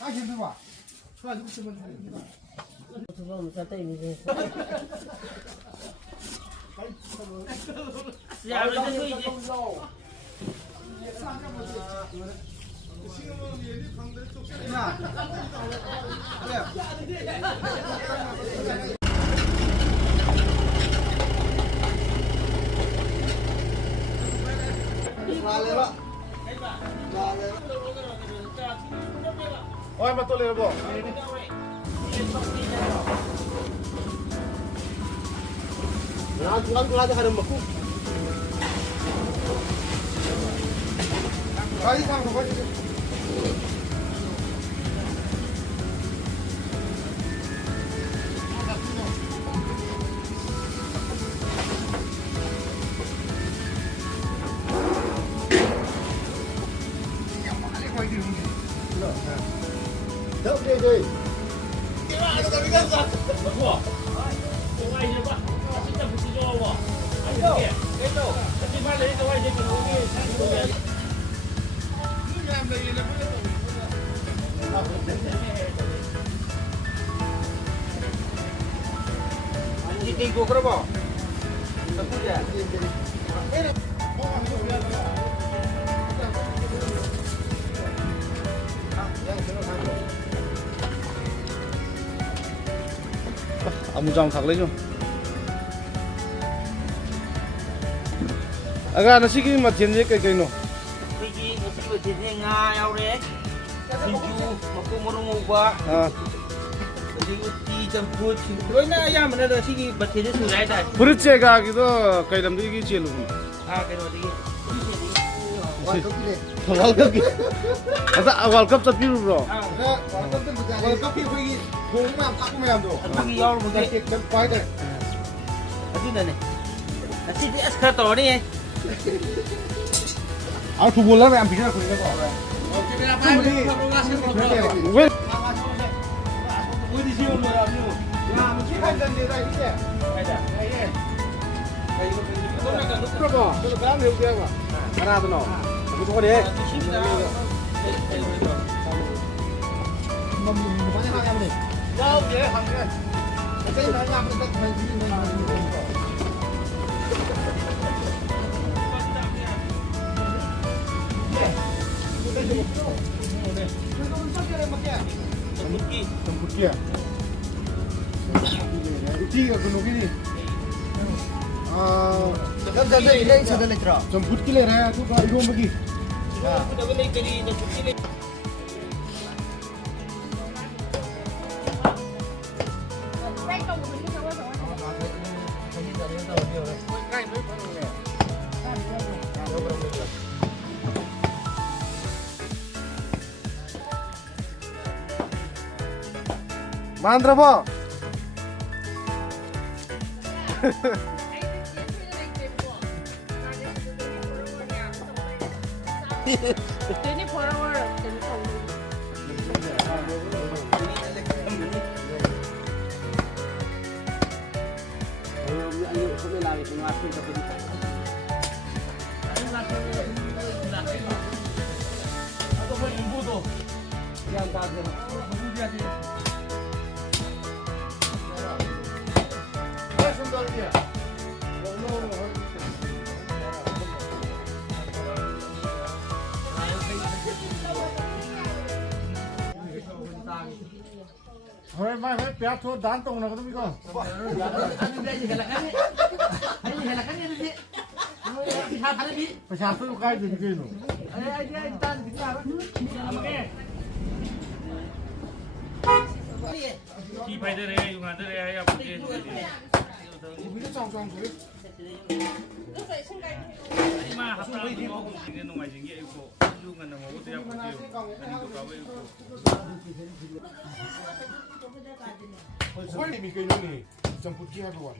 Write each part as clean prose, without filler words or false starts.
아, 힘들어. 좋아, 좀 쓰면 돼. 저거 갖다 있는데. 야, 이거 이제 Ôi, mà tôi lên bộ. Langsung aja ada beku. Kali sang kok. Đâu đi đi. Cái mà nó làm cái gì? Ủa. Ủa ai vậy ba? 진짜 부지런하고. 아니 이게. 그래도 같이 빨리 이거 와 이제 거기 사는 Ini tigo berapa? Satu ya. 아무장 닭래죠. 아가 나 시기 맛텐데 그게노. Pigi mesti berjenis ngai aure. Sinju maku morong ubah. 아, Jadi uti jemput. Kau na ya mana dah sigi berjenis surai dah. 브르체가 기도 가이람도 이게 제일 로. Ah kena lagi. 월컵이. 아사 월컵 저 비루 브로. Ah, 커피 거기 공만 바꾸면 안 돼. pagi yaur mungkin. 이렇게 봐야 돼. Aduh dah ni. Nanti dia sekarang ni. 아, 두 볼라 왜안 비잖아 그런 거. 왜? 어디 지원 뭐라 야, 뭐 기판 된데다 이제. 그러봐. 그거 다음 해도 되고. 하나 더 넣어. 무슨 거리? 많이 하면 돼. 야, 예, 하면. 어차피 많이 하면 돼. 전북기야. 이티가 그 누구니? 아, 저도 이래 저도 들어. 전북기래. 또 이거 뭐기? Aku dah beli kali dah cuci ni. 만들어 봐. Ini follower dan Aku pun ibu tu. Yang tak ada. Dia ada. 왜 뼈 줘, 난동 나거든 이거. 샤프 가야 돼 이게는. Ki pai dah raya, yung ada raya ya boleh. 우리 짱짱 그래. Mah hafta ni mau dengan nong aja ni aku. Lu dengan nong aku tiap aku. Ani tu kau aku. 홀림이 그 놈이 전북기 해봐 와.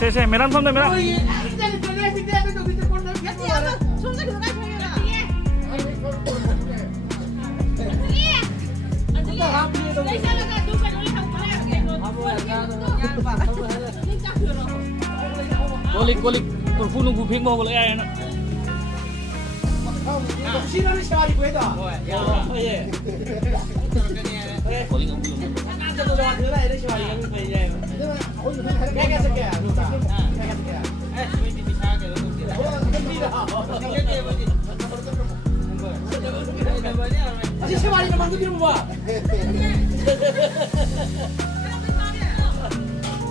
세 메란 펌다 메란. Golik pun nunggu ping mau boleh ya. 시간을 시간이 보이다. 나도 저한테 나 이런 시간이 가면 되냐. 내가 쓸게. 아직 세마리가 만두 좀 봐.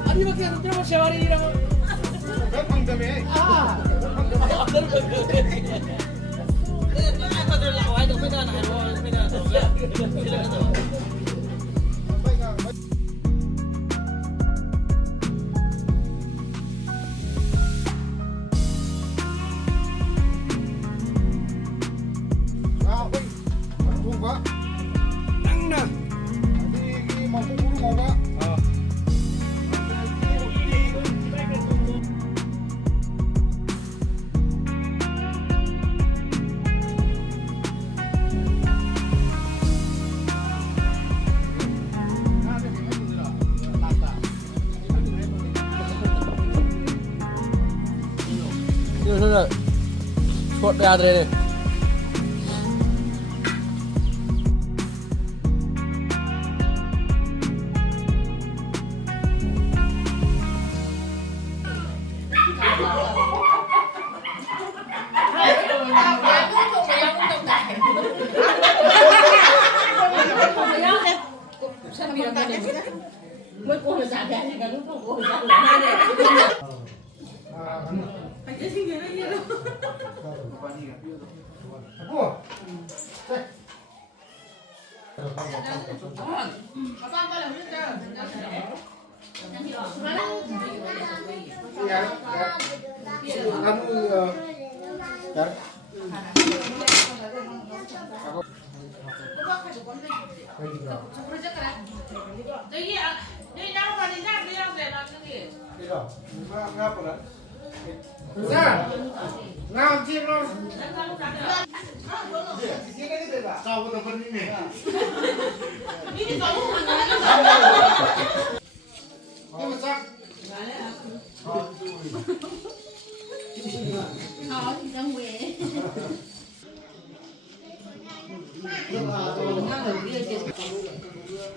아니 밖에 안 들어봐 세마리라고. 아. Suốt ra đây. Mới cô là giả đẹp thì cả lúc không cô giả là này.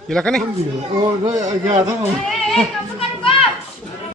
Silakan nih. Oh, ya,